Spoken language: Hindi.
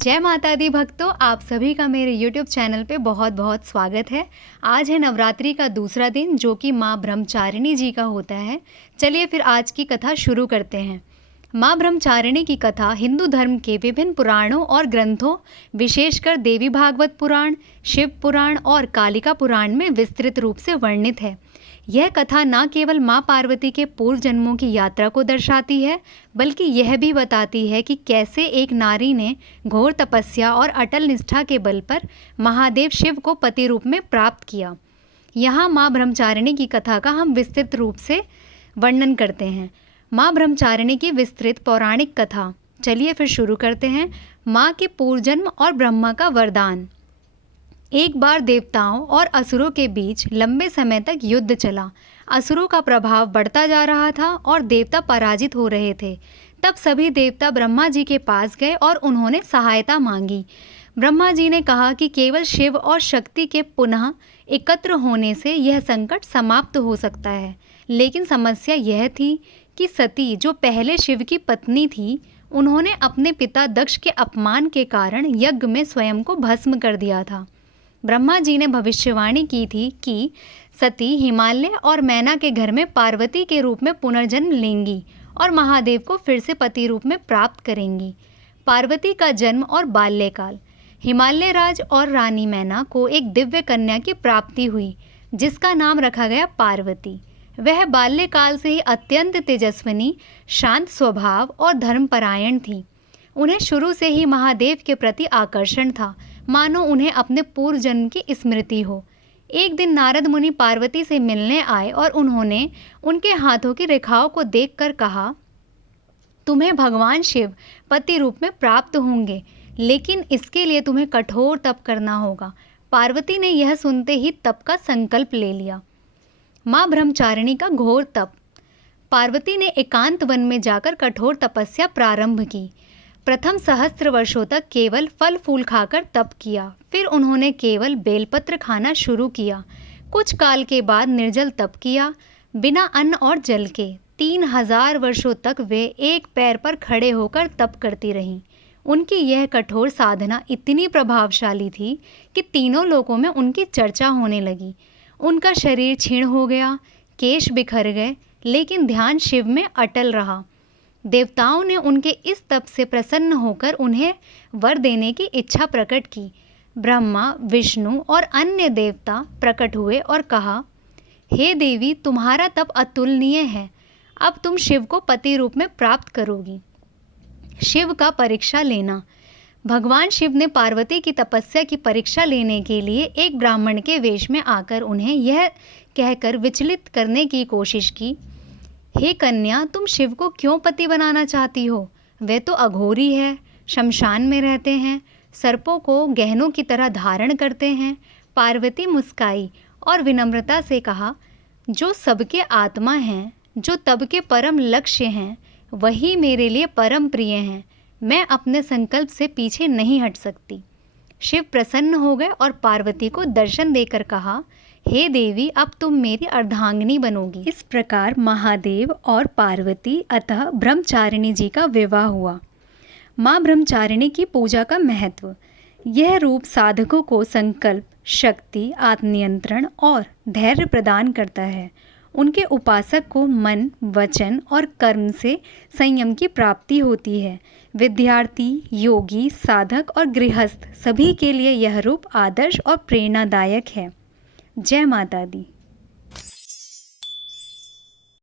जय माता दी भक्तों, आप सभी का मेरे YouTube चैनल पे बहुत बहुत स्वागत है। आज है नवरात्रि का दूसरा दिन जो कि माँ ब्रह्मचारिणी जी का होता है। चलिए फिर आज की कथा शुरू करते हैं। माँ ब्रह्मचारिणी की कथा हिंदू धर्म के विभिन्न पुराणों और ग्रंथों, विशेषकर देवी भागवत पुराण, शिव पुराण और कालिका पुराण में विस्तृत रूप से वर्णित है। यह कथा न केवल माँ पार्वती के पूर्व जन्मों की यात्रा को दर्शाती है, बल्कि यह भी बताती है कि कैसे एक नारी ने घोर तपस्या और अटल निष्ठा के बल पर महादेव शिव को पति रूप में प्राप्त किया। यहाँ माँ ब्रह्मचारिणी की कथा का हम विस्तृत रूप से वर्णन करते हैं। माँ ब्रह्मचारिणी की विस्तृत पौराणिक कथा। चलिए फिर शुरू करते हैं। माँ के पूर्व जन्म और ब्रह्मा का वरदान। एक बार देवताओं और असुरों के बीच लंबे समय तक युद्ध चला। असुरों का प्रभाव बढ़ता जा रहा था और देवता पराजित हो रहे थे। तब सभी देवता ब्रह्मा जी के पास गए और उन्होंने सहायता मांगी। ब्रह्मा जी ने कहा कि केवल शिव और शक्ति के पुनः एकत्र होने से यह संकट समाप्त हो सकता है। लेकिन समस्या यह थी कि सती, जो पहले शिव की पत्नी थी, उन्होंने अपने पिता दक्ष के अपमान के कारण यज्ञ में स्वयं को भस्म कर दिया था। ब्रह्मा जी ने भविष्यवाणी की थी कि सती हिमालय और मैना के घर में पार्वती के रूप में पुनर्जन्म लेंगी और महादेव को फिर से पति रूप में प्राप्त करेंगी। पार्वती का जन्म और बाल्यकाल। हिमालय राज और रानी मैना को एक दिव्य कन्या की प्राप्ति हुई जिसका नाम रखा गया पार्वती। वह बाल्यकाल से ही अत्यंत तेजस्विनी, शांत स्वभाव और धर्मपरायण थी। उन्हें शुरू से ही महादेव के प्रति आकर्षण था, मानो उन्हें अपने पूर्व जन्म की स्मृति हो। एक दिन नारद मुनि पार्वती से मिलने आए और उन्होंने उनके हाथों की रेखाओं को देखकर कहा, तुम्हें भगवान शिव पति रूप में प्राप्त होंगे, लेकिन इसके लिए तुम्हें कठोर तप करना होगा। पार्वती ने यह सुनते ही तप का संकल्प ले लिया। माँ ब्रह्मचारिणी का घोर तप। पार्वती ने एकांत वन में जाकर कठोर तपस्या प्रारंभ की। प्रथम सहस्त्र वर्षों तक केवल फल फूल खाकर तप किया। फिर उन्होंने केवल बेलपत्र खाना शुरू किया। कुछ काल के बाद निर्जल तप किया, बिना अन्न और जल के। 3000 वर्षों तक वे एक पैर पर खड़े होकर तप करती रहीं। उनकी यह कठोर साधना इतनी प्रभावशाली थी कि तीनों लोकों में उनकी चर्चा होने लगी। उनका शरीर क्षीण हो गया, केश बिखर गए, लेकिन ध्यान शिव में अटल रहा। देवताओं ने उनके इस तप से प्रसन्न होकर उन्हें वर देने की इच्छा प्रकट की। ब्रह्मा, विष्णु और अन्य देवता प्रकट हुए और कहा, हे देवी, तुम्हारा तप अतुलनीय है। अब तुम शिव को पति रूप में प्राप्त करोगी। शिव का परीक्षा लेना। भगवान शिव ने पार्वती की तपस्या की परीक्षा लेने के लिए एक ब्राह्मण के वेश में आकर उन्हें यह कहकर विचलित करने की कोशिश की, हे कन्या, तुम शिव को क्यों पति बनाना चाहती हो? वे तो अघोरी है, शमशान में रहते हैं, सर्पों को गहनों की तरह धारण करते हैं। पार्वती मुस्काई और विनम्रता से कहा, जो सबके आत्मा हैं, जो तब के परम लक्ष्य हैं, वही मेरे लिए परम प्रिय हैं। मैं अपने संकल्प से पीछे नहीं हट सकती। शिव प्रसन्न हो गए और पार्वती को दर्शन देकर कहा, हे देवी, अब तुम मेरी अर्धांगिनी बनोगी। इस प्रकार महादेव और पार्वती अतः ब्रह्मचारिणी जी का विवाह हुआ। माँ ब्रह्मचारिणी की पूजा का महत्व। यह रूप साधकों को संकल्प, शक्ति, आत्मनियंत्रण और धैर्य प्रदान करता है। उनके उपासक को मन, वचन और कर्म से संयम की प्राप्ति होती है। विद्यार्थी, योगी, साधक और गृहस्थ सभी के लिए यह रूप आदर्श और प्रेरणादायक है। जय माता दी।